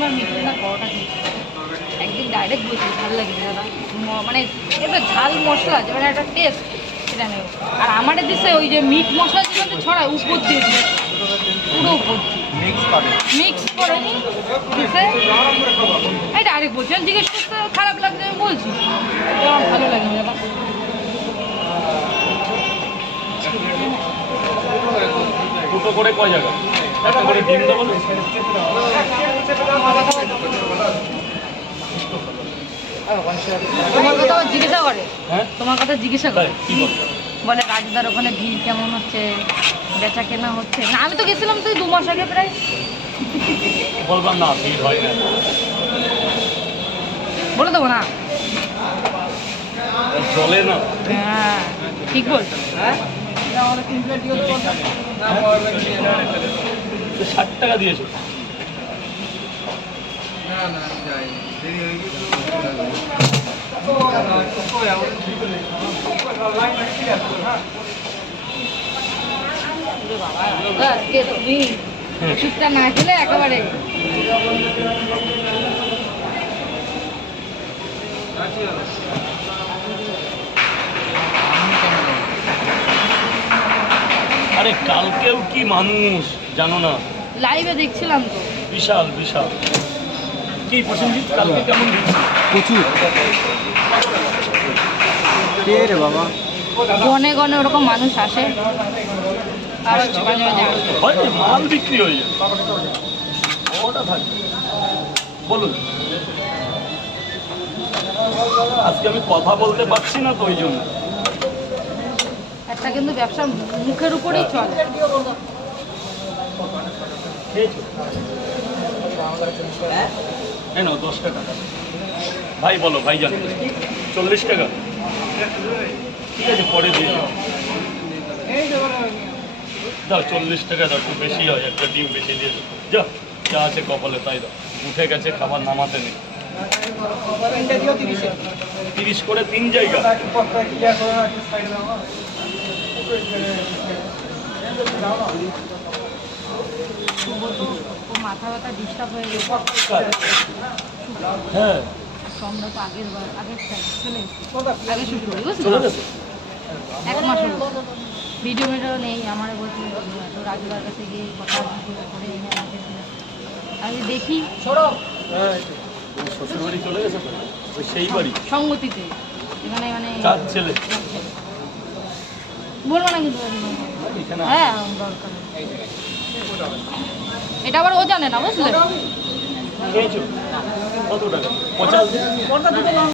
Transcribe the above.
তিনবার মিটলে না পরোটা খেয়েছি, একদিন ডাইরেক্ট বলছি ভালো লাগে দাদা, মানে এটা ঝাল মশলা যে মানে একটা টেস্ট সেটা নেই। আর আমাদের দেশে ওই যে মিট মশলা যেগুলো ছড়ায় উপর দিয়ে দিয়ে পুরো উপর মিক্স করে নি দিছে, এই ডাইরেক্ট বলছি, আমি জিজ্ঞেস করতে খারাপ লাগছে আমি বলছি, আমার ভালো লাগে দাদা। দুটো করে কয় জায়গা একটা করে ডিম দেবো। তোমার কথা জিজ্ঞাসা করে, হ্যাঁ তোমার কথা জিজ্ঞাসা করে, কি বলছো? বলে রাজদার ওখানে ভিড় কেমন হচ্ছে, বেচা কেনা হচ্ছে না? আমি তো গেছিলাম তুই 2 মাস আগে প্রায়, বললাম না ভিড় হয় না, বলে দেবো না। চলে না। হ্যাঁ ঠিক বলছো। 60 টাকা দিয়েছো। তুমি ওষুধটা না খেলে একেবারে আরে কালকেও কি মানুষ জানো না, লাইভে দেখছিলাম তো, বিশাল বিশাল। কি প্রসেনজিৎ কালকে কেমন দিচ্ছি? প্রচুর কে রে বাবা, গনে গনে ওরকম মানুষ আসে, আর হচ্ছে মাঝে মাঝে আসে। হয় না, মাল বিক্রি হয়ে যায়, ওটা থাকবে। বলুন আজকে আমি কথা বলতে পারছি না তো ওই জন্য। একটা কিন্তু ব্যবসা মুখের উপরেই চলে। খেয়েছো? এই নাও 10 টাকা। ভাই বলো ভাই জানো 40 টাকা, ঠিক আছে পরে দিয়ে দাও। দাও 40 টাকা দাও, একটু বেশি হয়, একটা ডিম বেশি দিয়ে দাও। যা যা আছে কপালে তাই দাও, উঠে গেছে খাবার নামাতে নেই। 30 করে 3 জায়গা। ওর মাথা ব্যথা ডিস্টার্ব হয়ে গেছে। হ্যাঁ আমরা তো আগের চলে আগে শুরু করি, বুঝলি? চলে গেছে। 1 মাস হলো, ভিডিও নেই আমার, বলছি তো রাজুদার কাছে গিয়ে কথা করে এনে আমাকে দিল। আমি দেখি শ্বশুরবাড়ি চলে গেছে তো, ওই সেই বাড়ি সঙ্গতিতে, এখানে মানে 4 ছেলে। বলবো না কিন্তু এখানে হ্যাঁ দরকার, এটা আবার ও জানে না, বুঝলে? খেয়েছো কত টাকা? 50।